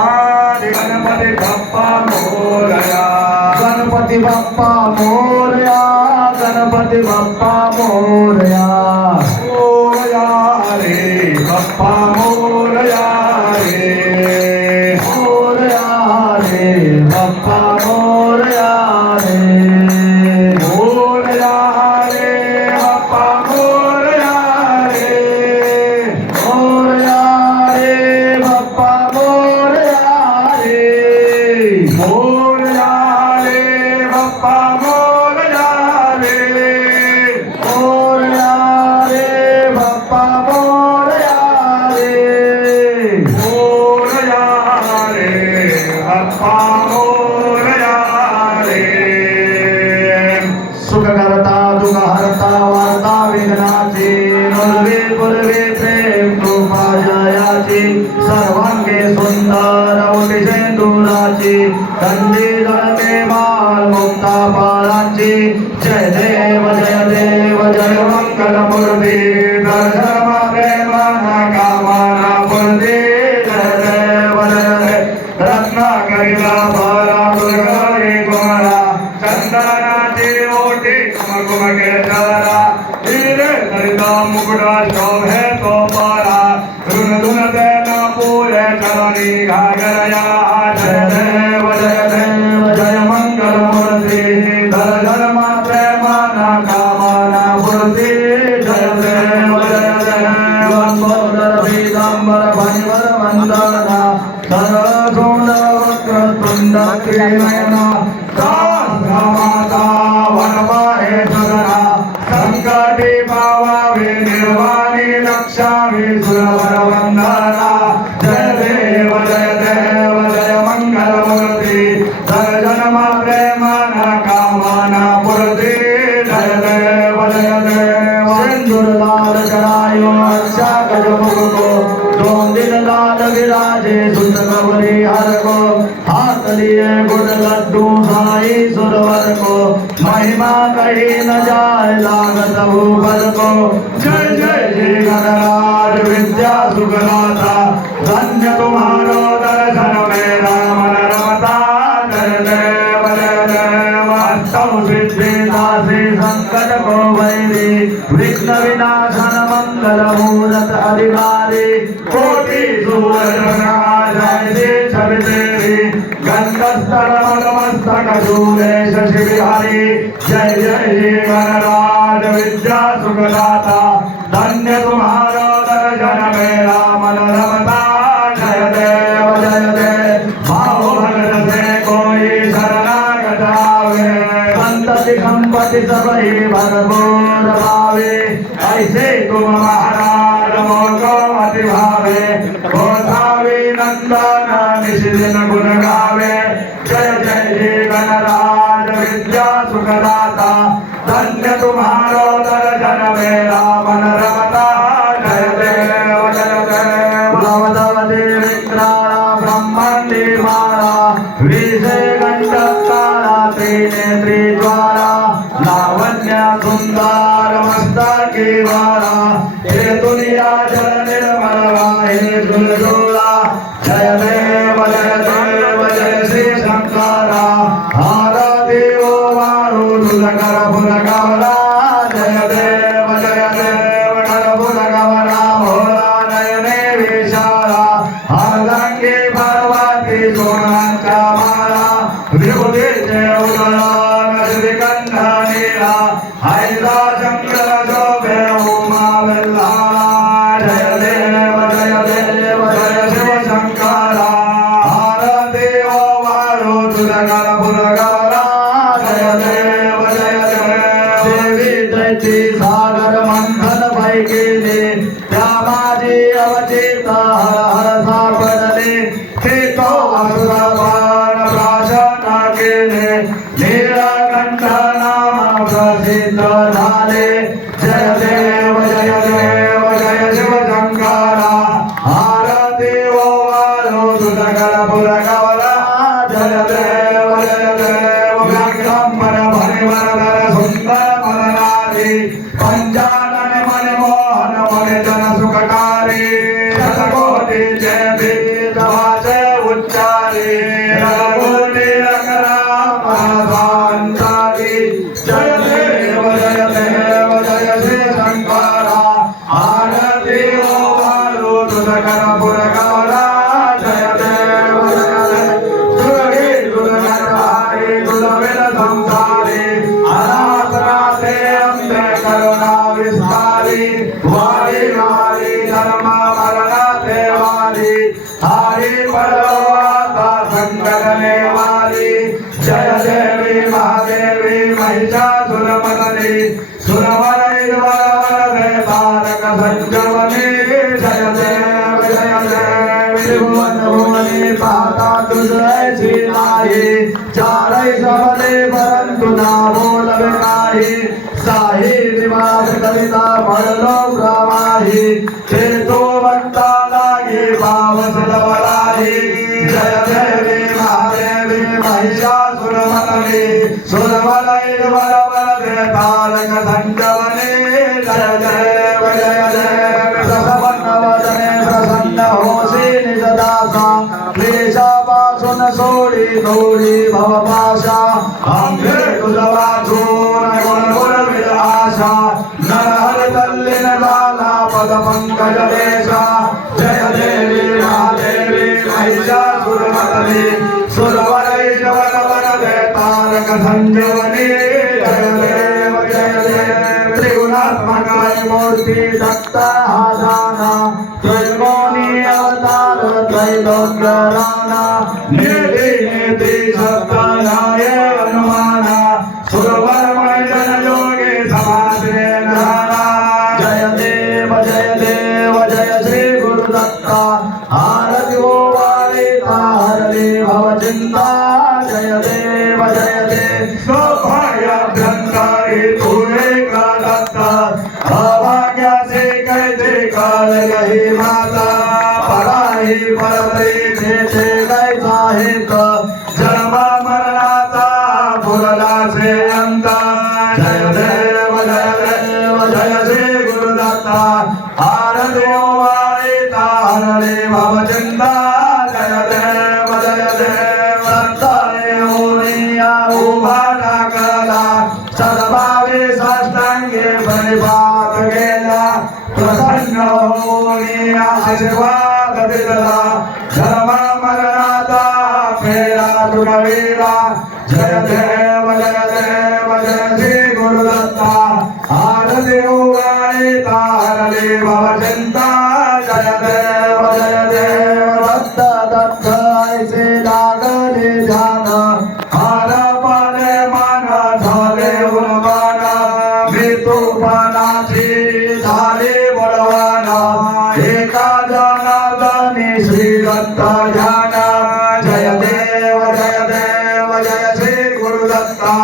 आदि गणपती बाप्पा मोरया गणपती बाप्पा मोरया गणपती बाप्पा मोरया मोरया रे बाप्पा मोरया रे मोरया रे बाप्पा मोरया रे मोरया रे बाप्पा मोरया रे मोरया रे बाप्पा मोरया रे मोरया रे बाप्पा मोरया रे मोरया रे बाप्पा मोरया रे मोरया रे बाप्पा मोरया रे सुख करता दुख हरता वार्ता विघ्नाची नुरवे पूर्वे प्रेम कृपा जयाची सर्वांगे सुंदर ओटी सेंदुराची कंदी जळते माल मुक्ता पालांची जय देव जय देव जय मंगल मूर्ती दर्शन प्रेमाना कामना पूर्ती जय देव जय देव रत्नाकरीला भरा दुर्गाई कुमारा चंदनाची ओटी कुमकुम केशरा हिरे हरिता मुकुटा शोभे तो पारा धुन धुन देना पूरे चरणी घागरया जय देव जय देव जय मंगल मूर्ती दर्शन प्रेमाना कामना पूर्ती जय देव जय देव लंबोदर पीतांबर फणिवर वंदना सरसुंड वक्रतुंड त्रिनयना माता वनवाहे सदना संकटी पावावे निर्वाणी रक्षावे सुरवर वंदना जय देव जय देव जय मंगल मूर्ती दर्शन प्रेमाना कामना पूर्ती जय देव जय देव सिंदूर लाल करायो अच्छा गजमुख को दोन दिन लाल विराजे सुत गौरी हर को हाथ लिए गुड़ लड्डू साई सुरवर को महिमा कही न जाए लागत भूपल को जय जय जय गणराज विद्या सुखदाता धन्य तुम्हारो दर्शन मेरा मन रमता जय देव जय देव अष्टौ सिद्धि दासी संकट को वैरी विघ्न विनाशन मंगल मूरत अधिकारी कोटि सूर्य जय छवि तेरी गंगस्थल मस्तक शूले शशि बिहारी जय जय जय गणराज विद्या सुखदाता धन्य तुम्हारो दर्शन मेरा मन रमता जय देव जय देव भाव भगत से कोई शरणागत आवे संत दिगंबति सबहि भरपूर भावे ऐसे तुम महाराज मोको अति भावे गोसावी नंदन निशिदिन गुण गावे जय जय जय गणराज विद्या सुखदाता धन्य तुम्हारो दर्शन मेरा मन रमता जय देव जय देव भवदवते विक्राला ब्रह्मांडे मारा विषे गंडकारा तेने त्रिद्वारा लावण्य सुंदर मस्तके वारा हे दुनिया जल निर्मल वाहे दुर्जोला जय देव जय देव जय श्री शंकरा हार देव वारो दुलकर भुलगवला जय देव कर भुलगवला भोला नयने विशाला हारंगी पार्वती सोनांच्या माला विभूतीचे उदलन श्रीगंधा नीला हैदा शंकर शोभे उमा वेल्हाळा जय देव जय शिव शंकरा हार देव वारो तुझकर भुलगवला जय देव देवी दैती सागर मंथन पैकेले त्या माझी अवचित हर हर सापडले ते तो असुरबाण प्राशन केले नीलकंठ नाम प्रसिद्ध झाले जय देव जय शिव शंकरा हार देव वारो तुझकर भुलगवला जय देव व्याघ्रंबर भरिवर सुंदर मलनारी पंचानन मनमोहन मन जन सुखकारी शतकोटीचे बीज वाचे उच्च करणे वाली जय देवी महादेवी महिषासुरमर्दिनी सुरवरैर्वरवरदे तारक संजीवनी जय देव त्रिभुवन भुवनी पाता तुझ ऐसी नाही चारै सबले परंतु ना बोल काही साही दिवास कविता पडलो प्रवाही ते तो वक्ता लागे भाव सदवलाही जय देवी महादेवी महिषासुरमर्दिनी सुरवरैर्वरवरदे तारक संजीवनी जय देव प्रसन्नवदने प्रसन्न होसी निजदासा क्लेशापासून सोडी थोडी भवपाशा आंबे तुझा वाचून गुणगुण आशा नरहर तल्लीन झाला पद पंकज देशा जय देवी महादेवी महिषासुरमर्दिनी सुरवरैर्वरवरदे तारक संजीवनी जय देव त्रिगुणात्मकाय मूर्ती दत्त हादाना त्रैगुणी अवतार त्रैलोक्य राणा निधि निधि सप्तनाय हनुमाना सुरवर मैदन योगी समाश्रय नाना जय देव जय श्री गुरुदत्ता आरती ओ वारिता हरली भव चिंता जय देव सौभाग्यभ्यंतरी तू एक दत्ता अभाग्याचे कैसे काल गही माता पराही परतरी तेथे गायचा हेत जन्म मरणाचा फुलला से अंत जय देव जय श्री गुरुदत्ता आरती ओ वारिता हरली भव चिंता जय देव दत्ताने मुनिया उभा टाकला सद्भावे साष्टांगे प्रणिपात केला प्रसन्न होऊन आशीर्वाद दिला धर्म मरणाचा फेरा तुडविला जय देव जय श्री गुरुदत्ता आरती उगाळीता हरली भवचिंता जय देव दत्त दत्त ऐसे लागले ध्यान हार पाले मन झाले उन्मान मी तुफानाची झाले बळवान एका जनार्दनी श्री दत्त ध्यान जय देव जय श्री गुरुदत्ता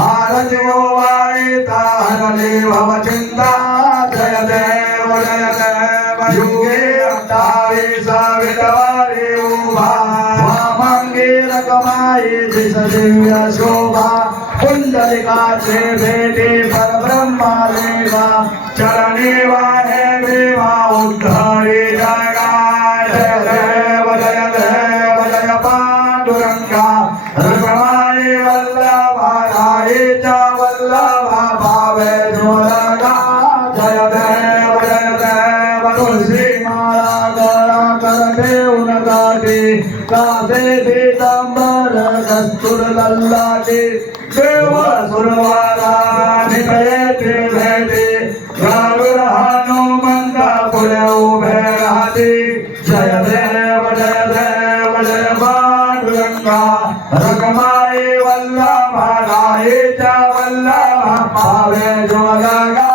आरती ओवाळीता हरली भवचिंता जय देव युगे 28 विटवारी उभा वामांगी रकमाई दिस दिव्य शोभा पुंडलिकाचे भेटी परब्रह्मालेवा चरणी वाहे भीमा उद्धरी जगा जय देव जय पांडुरंगा रकमाई वल्लभा राईच्या वल्लभा भावे जोरगा जय देव तुळशी माळा गळा ठेवून गाठी कासे पीतांबर कस्तूर लल्लाटी देव सुरवारा निकळेते भेटी गारुड हनुमंत पुढे उभे राहती जय देव जय पांडुरंगा रकमाई वल्लभा राईच्या वल्लभा भावे जोरगा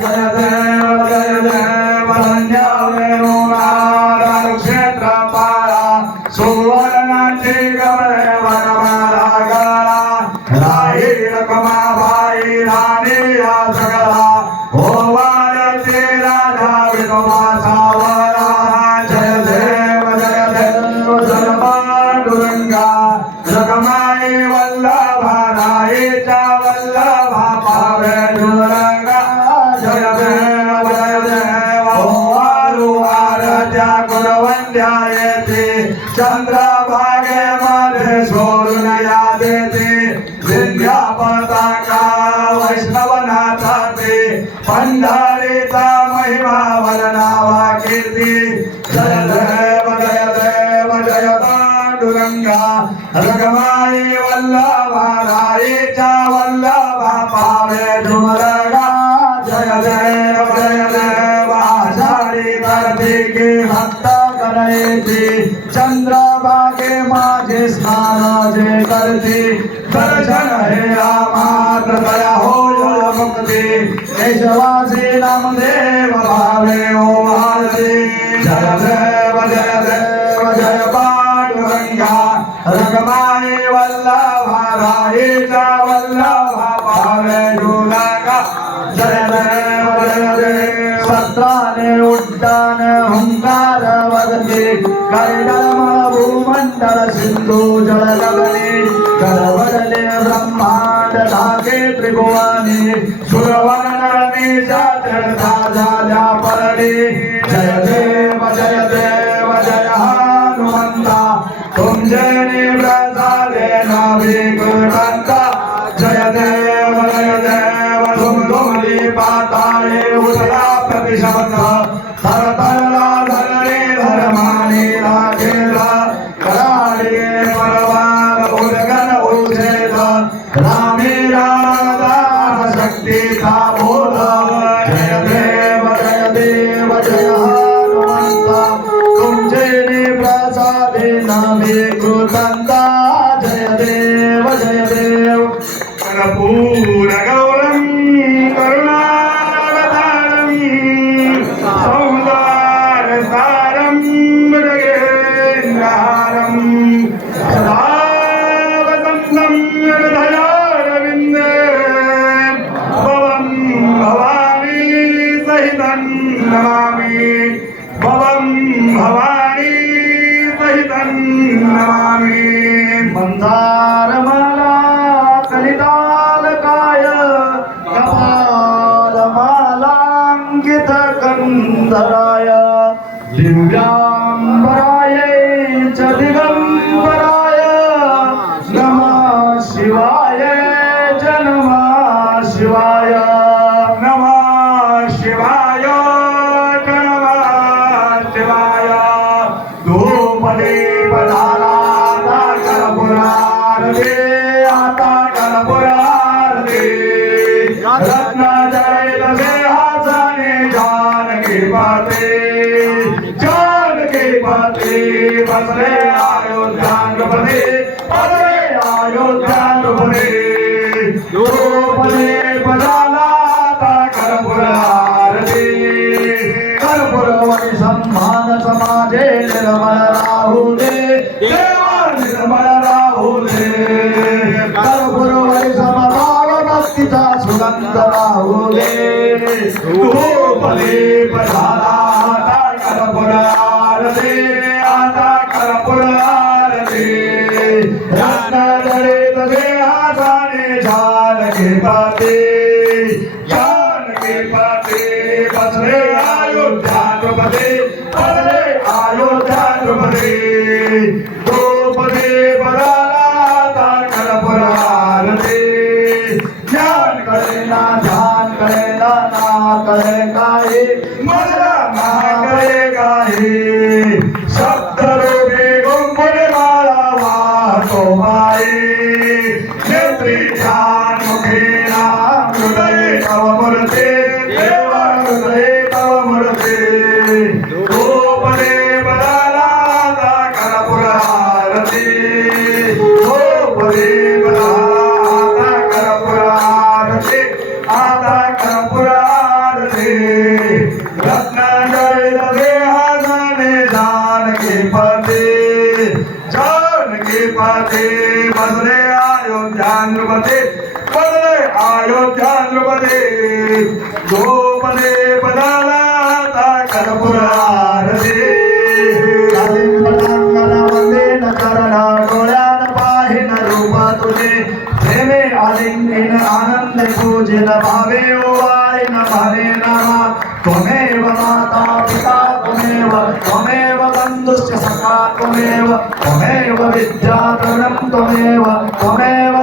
जय देव क्षेत्र पाळा सुवर्णाचे गवळे वनमाला गळा राही रकमा भाई राणी या सगळा ओवाळ्याचे राजा विनोबा सावरा जय देव जय पांडुरंगा रकमाई वल्लभा राईच्या वल्लभा भावे जोरगा जय देव गुणवंद्या येते चंद्रभागे मध्ये सोडून या देते विंध्या पताका वैष्णवनाथाचे पंढरीचा महिमा वर्णावा कीर्ती जय देव जय पांडुरंगा रकमाई वल्लभा राईच्या वल्लभा पावे जोरगा जय देव आषाढी कार्तिकी भक्त गणेशी चंद्रभागे लागे माझे स्नान जे करते दर्शन हे रामात दया होय भक्ती केशवाचे नामदेव भावे ओ महादेव जय देव जय देव जय पांडुरंगा रगमाई वल्लभा राईचा वल्लभा भावे जुलगा जय देव जय देव सत्राने उड्डाण हुंकार वदते कैडम भूमंडल सिंधू जल गगने करवडले ब्रह्मांड धागे त्रिभुवने सुरवनरणी तीर्था झाल्या परडी जय देव जय हनुमंता तुमचे निव्रताले नाभिकृतंता जय देव तुम तुमली पाताळे उठला प्रतिशब्द तरतरला धरणे धर्माने लागेला कराडे परवान उदगन उच्छेद रामे रामदास शक्तीचा बोध जय देव जय हनुमंता तुमचे निप्रसादे नामे कृतंता जय देव कर्पूर गौरम करुणावतारम सौंदर्य सारम मृगेन्द्रहारम सदा वसंतं हृदयारविन्दे भवं भवानी सहितं नमामि भवं भवानी सहितं नमामि मंदारमाला कलिताल काय कपाल मालांकित कंधराय दिव्यांबराय च दिगंबराय नमः शिवाय च नमः शिवाय नमः शिवाय नमः शिवाय धूपदीप झाला कर्पूरारती आता कर्पूरारती रत्न जैल सिंहासने जानकी पते बसले अयोध्यानपते बसले अयोध्यानपते धूपदीप झाला आता कर्पूरारती कर्पूरवती सम्मान समाजे निर्मल राहू दे देवा निर्मल राहू दे कर्पूरवती समभाव भक्तीचा सुगंध राहू दे धूपदीप झाला आता कर्पूरारती आता कर्पूरारती रत्नजडित सिंहासने जानकी पते बसले अयोध्यानपते बसले अयोध्यानपते धूपदीप झाला आता कर्पूरारती ज्ञान कळेना ध्यान करेला ना करे काही मला महाकळे काही शब्दरूपी गुंफुन माळा वाहतो माई नेत्री ध्यान मुखेना हृदय तव मूर्ती देवा हृदय तव मूर्ती धूपदीप झाला आता कर्पूरारती धूपदीप झाला आता कर्पूरारती आता कर्पूरारती रत्नजडित सिंहासने जानकी पते बसले अयोध्यानपते बसले अयोध्यानपते धूपदीप झाला आता कर्पूरारती वंदेन चरणा डोळ्यान पाहिन रूप तुझे प्रेमे आलिंगन आनंद पूजिन भावे ओवाळीन भरे नमा त्वमेव माता पिता त्वमेव बंधुश्च सखा त्वमेव विद्याधरं त्वमेव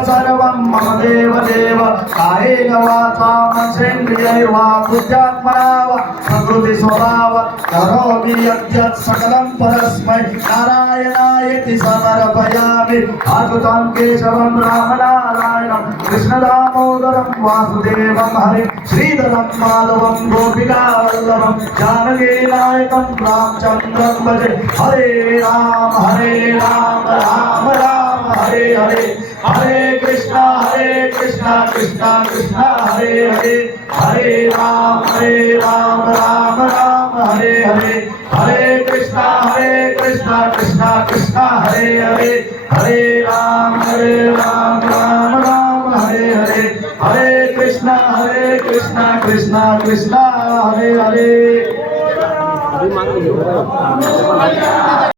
सर्वं मम देव कायेन वाचा मनसेन्द्रियैर्वा बुद्ध्यात्मना वा प्रकृति स्वभाव करोमि यद्यत् सकलं परस्मै नारायणायति समर्पयामि अच्युतं केशवं रामनारायणं कृष्णदामोदरं वासुदेवं हरिं श्रीधरं माधवं गोपिकावल्लभं जानकीनायकं रामचन्द्रं भजे हरे राम राम राम हरे हरे हरे कृष्णा कृष्णा कृष्णा हरे हरे हरे राम राम राम हरे हरे हरे कृष्णा कृष्णा कृष्णा हरे हरे हरे राम राम राम हरे हरे हरे कृष्णा कृष्णा कृष्णा हरे हरे